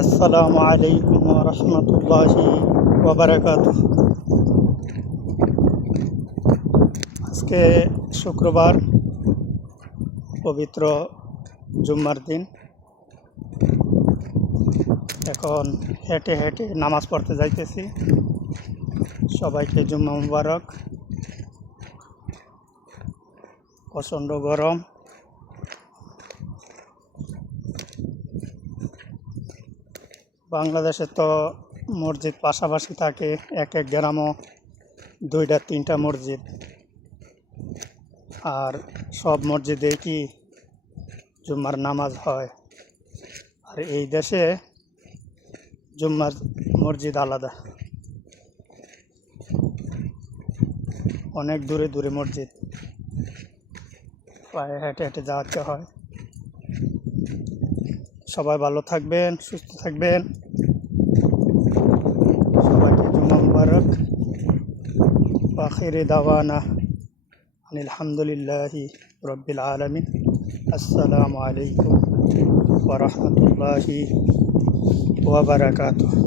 আসসালামু আলাইকুম ওয়া রাহমাতুল্লাহি ওয়া বারাকাতুহু। আজকে শুক্রবার, পবিত্র জুম্মার দিন। এখন হেঁটে হেঁটে নামাজ পড়তে যাইতেছি। সবাইকে জুম্মা মুবারক। প্রচণ্ড গরম। বাংলাদেশে তো মসজিদ পাশাপাশি থাকে, এক এক গ্রামও 2টা 3টা মসজিদ। আর সব মসজিদে কি জুম্মার নামাজ হয়। আর এই দেশে জুম্মার মসজিদ আলাদা, অনেক দূরে দূরে মসজিদ, পায়ে হেঁটে হেঁটে যাওয়াতে হয়। সবাই ভালো থাকবেন, সুস্থ থাকবেন। সবাইকে জুম্মা মুবারক। আখিরি দাওয়ানা আলহামদুলিল্লাহি রাব্বিল আলামিন। আসসালামু আলাইকুম ওয়া রাহমাতুল্লাহি ওয়া বারাকাতুহু।